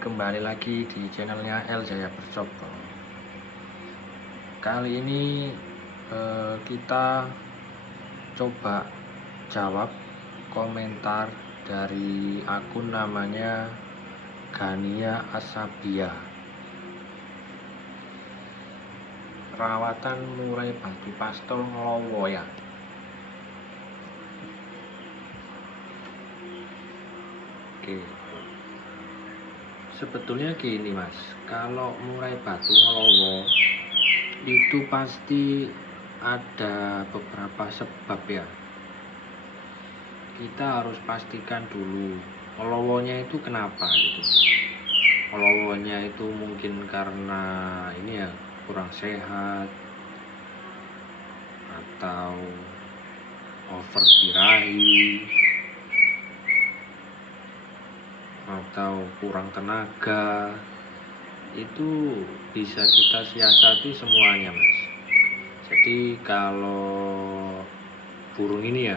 kembali lagi di channelnya El Jaya Percop. Kali ini kita coba jawab komentar dari akun namanya Gania Asabia. Rawatan murai batu pastol Nglowo ya. Oke. Sebetulnya gini mas, kalau murai batu Nglowo itu pasti ada beberapa sebab ya. Kita harus pastikan dulu Nglowonya itu kenapa gitu. Nglowonya itu mungkin karena ini ya kurang sehat atau over birahi atau kurang tenaga, itu bisa kita siasati semuanya mas. Jadi kalau burung ini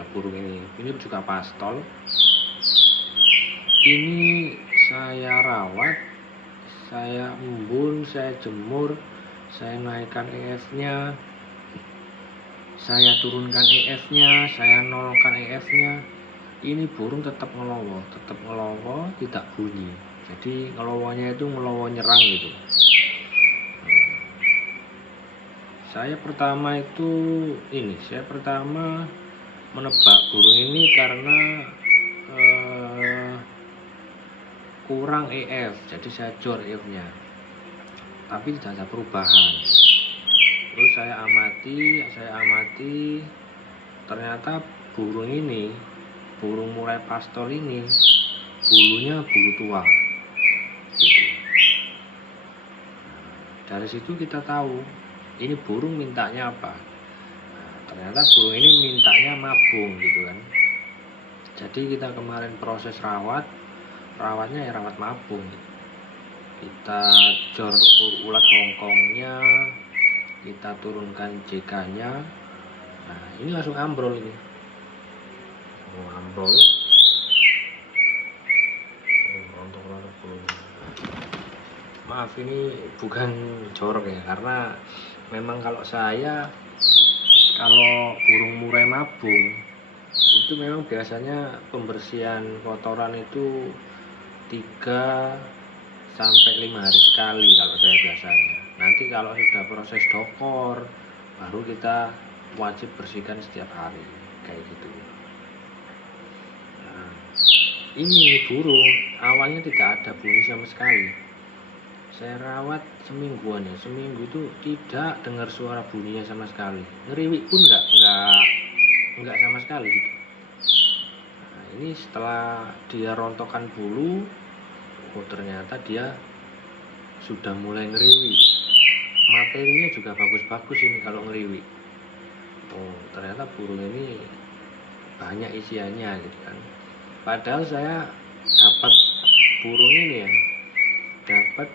juga pastol, ini saya rawat, saya embun, saya jemur, saya naikkan EF-nya, saya turunkan EF-nya, saya nolkan EF-nya, ini burung tetap ngelowo, tidak bunyi. Jadi ngelowonya itu ngelowo nyerang gitu. Saya pertama menebak burung ini karena kurang EF, jadi saya jor EF-nya, tapi tidak ada perubahan. Terus saya amati, ternyata burung murai pastol ini bulunya bulu tua gitu. Dari situ kita tahu ini burung mintanya apa. Ternyata burung ini mintanya mabung gitu kan. Jadi kita kemarin proses rawatnya ya rawat mabung. Kita jor ulat hongkongnya, kita turunkan JK-nya. Nah ini langsung ambrol ini. Ambrol. Maaf ini bukan jorok ya, karena memang kalau burung murai mabung itu memang biasanya pembersihan kotoran itu 3 sampai 5 hari sekali kalau saya biasanya. Nanti kalau sudah proses dokor baru kita wajib bersihkan setiap hari kayak gitu. Nah, ini burung awalnya tidak ada bunyi sama sekali. Saya rawat seminggu itu tidak dengar suara bunyinya sama sekali. Ngeriwik pun enggak sama sekali gitu. Nah, ini setelah dia rontokan bulu, ternyata dia sudah mulai ngeriwik. Materinya juga bagus-bagus ini kalau ngeriwik. Ternyata burung ini banyak isiannya gitu kan. Padahal saya dapat burung ini dapat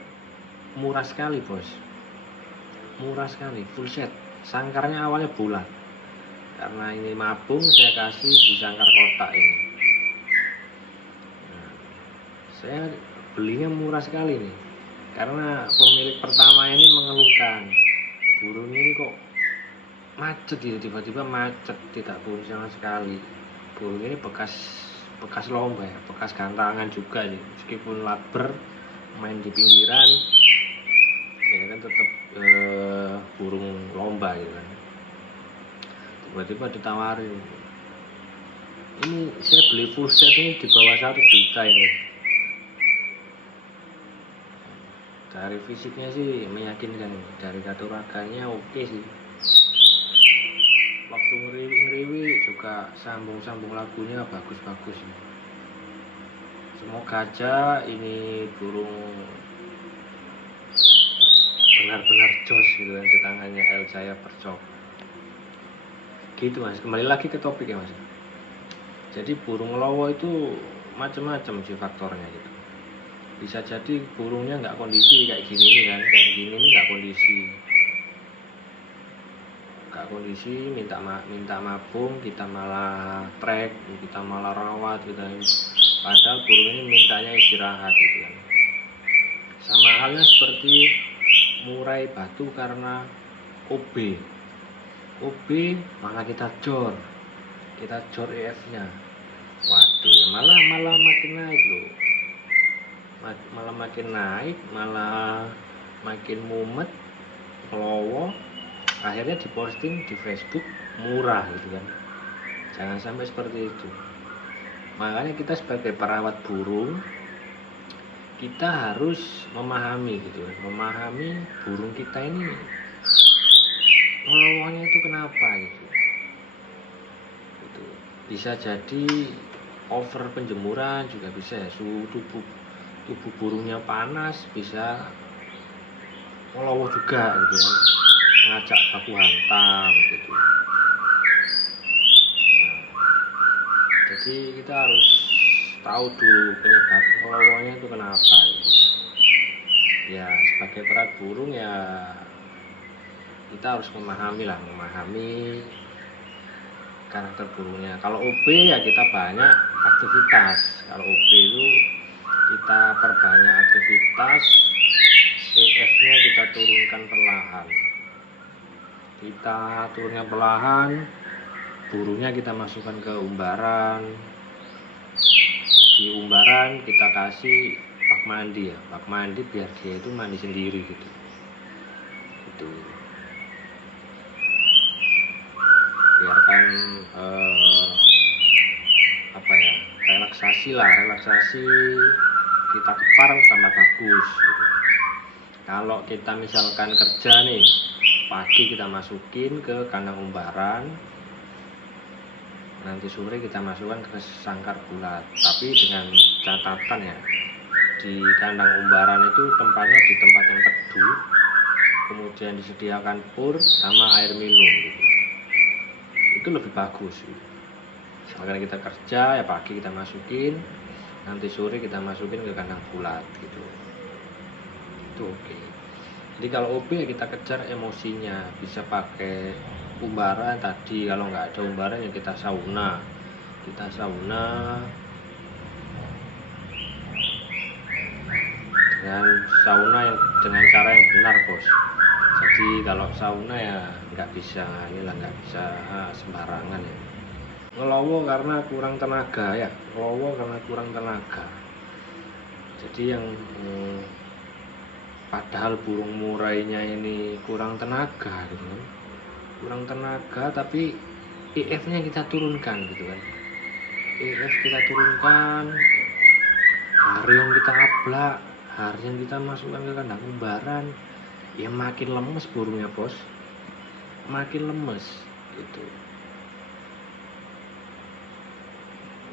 murah sekali bos, full set. Sangkarnya awalnya bulat, karena ini mabung saya kasih di sangkar kotak ini. Nah, saya belinya murah sekali nih, karena pemilik pertama ini mengeluhkan burung ini kok macet gitu, tiba-tiba macet, tidak bunyi sama sekali. Burung ini bekas lomba ya, bekas gantangan juga nih, meskipun laber main di pinggiran ya kan tetap burung lomba gitu kan. Tiba-tiba ditawarin, ini saya beli full set ini di bawah 1 juta ini. Dari fisiknya sih meyakinkan, dari katuraganya oke sih. Waktu ngeriwi juga sambung lagunya bagus-bagus. Semoga aja ini burung benar-benar jos gitu kan di tangannya El Jaya Percop. Gitu mas, kembali lagi ke topik ya mas. Jadi burung Nglowo itu macam-macam sih faktornya gitu. Bisa jadi burungnya nggak kondisi kayak gini kan, nggak kondisi, minta mabung, kita malah trek, kita malah rawat gitu kan. Padahal burung ini mintanya istirahat gitu kan. halnya seperti murai batu karena OB malah kita jor EF-nya. Waduh, malah makin naik loh. Malah makin naik, malah makin mumet, ngelowo, akhirnya diposting di Facebook murah gitu kan. Jangan sampai seperti itu. Makanya kita sebagai perawat burung, kita harus memahami gitu kan, memahami burung kita ini ngelowonnya itu kenapa gitu. Bisa jadi over penjemuran juga bisa ya, suhu tubuh burungnya panas bisa ngelowo juga gitu ya, ngajak baku hantam gitu. Jadi kita harus tahu dulu penyebab ngelowonnya itu kenapa gitu. Ya sebagai perawat burung ya kita harus memahami karakter burungnya. Kalau OB ya kita banyak aktivitas. Kalau OB itu kita perbanyak aktivitas, EF-nya kita turunkan perlahan. Burungnya kita masukkan ke umbaran. Di umbaran kita kasih bak mandi biar dia itu mandi sendiri gitu. Biarkan relaksasi kita kepar tambah bagus gitu. Kalau kita misalkan kerja nih pagi kita masukin ke kandang umbaran, nanti sore kita masukkan ke sangkar bulat, tapi dengan catatan ya, di kandang umbaran itu tempatnya di tempat yang teduh, kemudian disediakan pur sama air minum gitu. Itu lebih bagus gitu. Misalkan kita kerja ya pagi kita masukin, nanti sore kita masukin ke kandang bulat gitu. Itu oke. Jadi kalau OB ya kita kejar emosinya, bisa pakai umbaran tadi, kalau nggak ada umbaran ya kita sauna dengan cara yang benar bos. Jadi kalau sauna ya nggak bisa sembarangan ya. Ngelowo karena kurang tenaga. Jadi yang padahal burung murainya ini kurang tenaga gitu kan. Tapi EF-nya kita turunkan gitu kan. EF kita turunkan, hari yang kita ablak, hari yang kita masukkan ke kandang umbaran, ya makin lemes burungnya bos, gitu.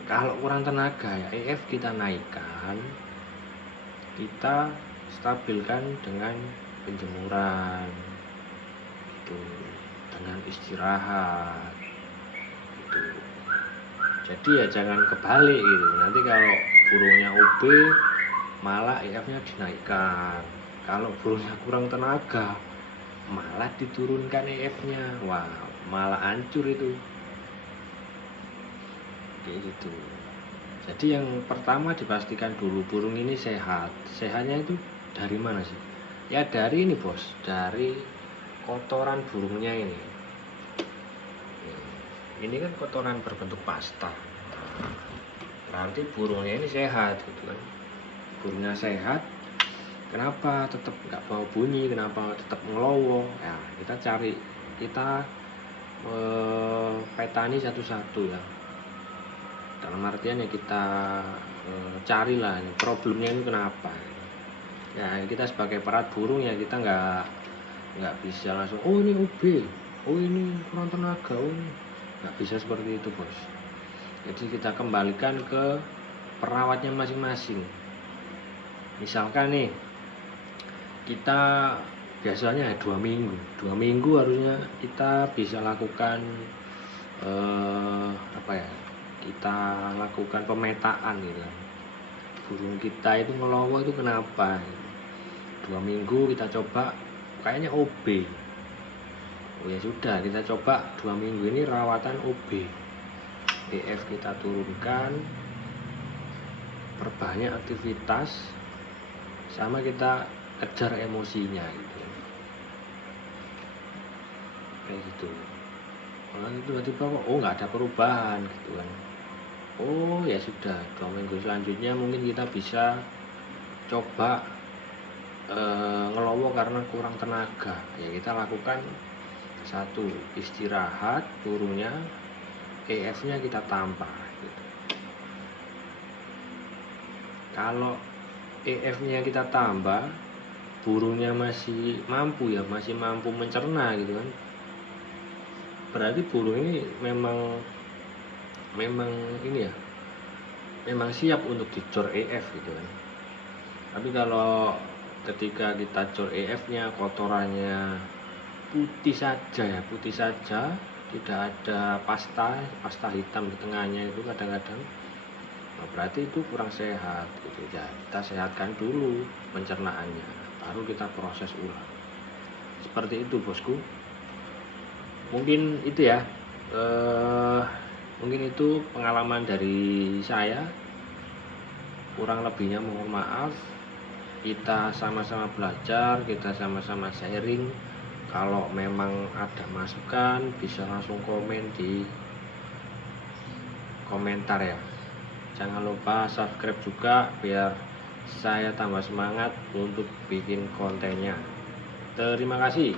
Kalau kurang tenaga ya EF kita naikkan, kita stabilkan dengan penjemuran gitu, dengan istirahat gitu. Jadi ya jangan kebalik gitu, nanti kalau burungnya OB malah EF-nya dinaikkan, kalau burungnya kurang tenaga malah diturunkan EF-nya, wah malah hancur itu kayak gitu. Jadi yang pertama dipastikan dulu burung ini sehat. Sehatnya itu dari mana sih? Ya dari ini bos, dari kotoran burungnya ini. Ini kan kotoran berbentuk pasta. Berarti burungnya ini sehat gitu kan. Burungnya sehat, kenapa tetap nggak mau bunyi, kenapa tetap ngelowo? Ya kita petani satu-satu ya. Dalam artian ya kita carilah problemnya ini kenapa. Ya kita sebagai perawat burung ya kita nggak bisa langsung ini OB, ini kurang tenaga, nggak bisa seperti itu bos. Jadi kita kembalikan ke perawatnya masing-masing. Misalkan nih kita biasanya 2 minggu harusnya kita bisa lakukan kita lakukan pemetaan gitu. Burung kita itu ngelowo itu kenapa? 2 minggu kita coba kayaknya OB. Ya sudah, kita coba 2 minggu ini rawatan OB. EF kita turunkan, perbanyak aktivitas, sama kita kejar emosinya gitu, kayak gitu. Orang tiba-tiba kok nggak ada perubahan gitu kan. Oh ya sudah, 2 minggu selanjutnya mungkin kita bisa coba ngelowo karena kurang tenaga. Ya kita lakukan satu, istirahat, turunnya EF-nya kita tambah gitu. Kalau EF-nya kita tambah, burungnya masih mampu mencerna gitu kan, berarti burung ini memang ini ya, memang siap untuk dicor EF gitu kan. Tapi kalau ketika kita cor EF-nya kotorannya putih saja, tidak ada pasta hitam di tengahnya itu kadang-kadang, nah berarti itu kurang sehat gitu ya. Kita sehatkan dulu pencernaannya, baru kita proses ulang. Seperti itu bosku. Mungkin itu ya, mungkin itu pengalaman dari saya. Kurang lebihnya mohon maaf. Kita sama-sama belajar, kita sama-sama sharing. Kalau memang ada masukan bisa langsung komen di komentar ya. Jangan lupa subscribe juga biar saya tambah semangat untuk bikin kontennya. Terima kasih.